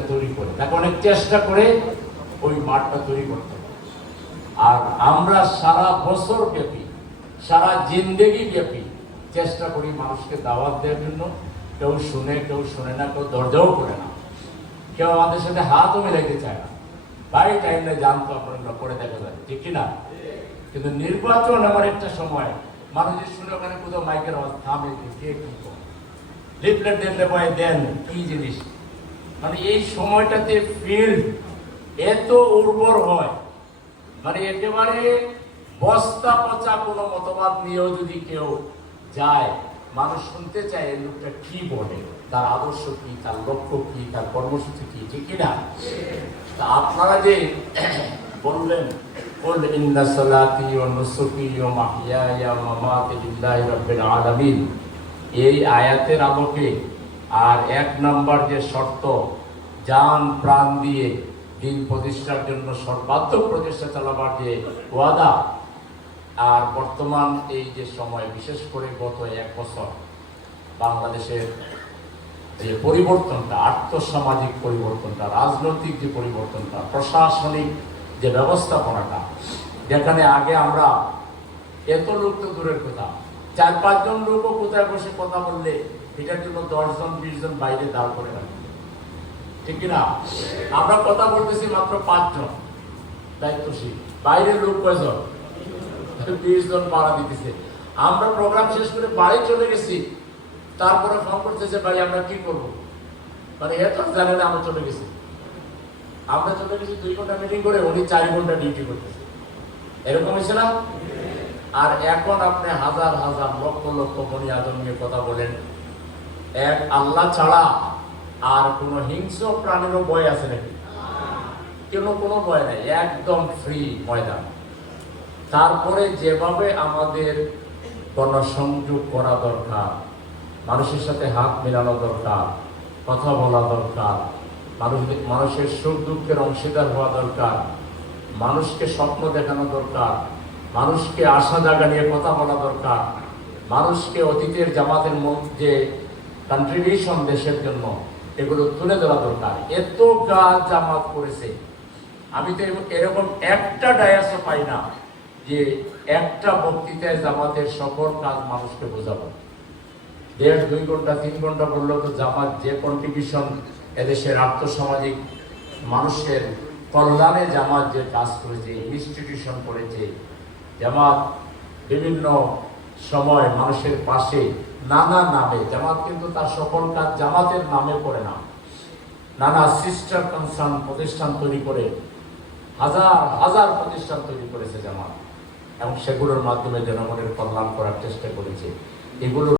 তৈরি করে। তাকে অনেক চেষ্টা করে ওই মাঠটা তৈরি করতে। আর আমরা সারা বছর ব্যাপী, সারা জিন্দেগি ব্যাপী চেষ্টা করি মানুষকে দাওয়াত দেওয়ার জন্য। কেউ শুনে কেউ শুনে না, কেউ দরজাও করে না। কেউ আমাদের সাথে হাতও মিলাইতে চায় না। বাই টাইমে জানতো আপনারা করে দেখা যায় ঠিক কি না? কিন্তু নির্বাচন আমার একটা সময় মানুষ যে শুনে ওখানে কোথাও মাইকের আওয়াজ থামে কে কি লিফলেট দেন, কি জিনিস? মানে এই সময়টাতে ফিল্ড এত উর্বর হয় মানে একেবারে বস্তা পচা কোনো মতবাদ নিয়েও যদি কেউ যায় মানুষ শুনতে চায় এই লোকটা কি বলে তার আদর্শ কি তার লক্ষ্য কি তার কর্মসূচি কি ঠিক কিনা তা আপনারা যে বললেন قل إن صلاتي ونسكي ومحياي ومماتي لله رب العالمين এই আয়াতের আলোকে আর এক নম্বর যে শর্ত যান প্রাণ দিয়ে দিন প্রতিষ্ঠার জন্য সর্বাত্মক প্রচেষ্টা চালাবার যে ওয়াদা, আর বর্তমান এই যে সময়, বিশেষ করে গত এক বছর, বাংলাদেশের যে পরিবর্তনটা, আর্থসামাজিক পরিবর্তনটা, রাজনৈতিক যে পরিবর্তনটা, প্রশাসনিক যে ব্যবস্থাপনাটা, যেখানে আগে আমরা এত লোক তো দূরের কথা, চার পাঁচজন লোকও কোথায় বসে কথা বললে এটার জন্য দশজন বিশ জন বাইরে দাঁড় করে রাখে। ঠিক কিনা? আমরা কথা বলতেছি মাত্র পাঁচজন দায়িত্বশীল। বাইরের লোক কয়জন? বিশ জন পাড়া দিতেছে। আমরা প্রোগ্রাম শেষ করে বাড়ি চলে গেছি। তারপরে ফোন করতেছে ভাই, আমরা কি করব? মানে এত জানে না, আমরা চলে গেছি। আমরা চলে গেছি দুই ঘণ্টা মিটিং করে, উনি চার ঘণ্টা ডিউটি করতেছে। এরকম হয়েছে না? আর এখন আপনি হাজার হাজার লক্ষ লক্ষ মনি আদম নিয়ে কথা বলেন। এক আল্লাহ ছাড়া আর কোনো হিংস্র প্রাণীরও ভয় আছে নাকি? কেন, কোনো ভয় নাই, একদম ফ্রি ময়দান। তারপরে যেভাবে আমাদের গণসংযোগ করা দরকার, মানুষের সাথে হাত মেলানো দরকার, কথা বলা দরকার, মানুষ মানুষের সুখ দুঃখের অংশীদার হওয়া দরকার, মানুষকে স্বপ্ন দেখানো দরকার, মানুষকে আশা জাগা নিয়ে কথা বলা দরকার, মানুষকে অতীতের জামাতের মধ্যে কন্ট্রিবিউশন দেশের জন্য এগুলো তুলে ধরা দরকার। এত কাজ জামাত করেছে। আমি তো এরকম- একটা ডায়াসও পাই না যে একটা বক্তৃতায় জামাতের সকল কাজ মানুষকে বোঝাবো। দেড়, দুই ঘণ্টা, তিন ঘণ্টা বললেও তো জামাত যে কন্ট্রিবিউশন এদেশের আর্থসামাজিক মানুষের কল্যাণে জামাত যে কাজ করেছে ইনস্টিটিউশন করেছে, জামাত বিভিন্ন সময় মানুষের পাশে নানা নামে, জামাত কিন্তু তার সকল কাজ জামাতের নামে করে না। নানা সিস্টার কনসার্ন প্রতিষ্ঠান তৈরি করে, হাজার হাজার প্রতিষ্ঠান তৈরি করেছে জামাত। এবং সেগুলোর মাধ্যমে জনগণের কল্যাণ করার চেষ্টা করেছে। এগুলো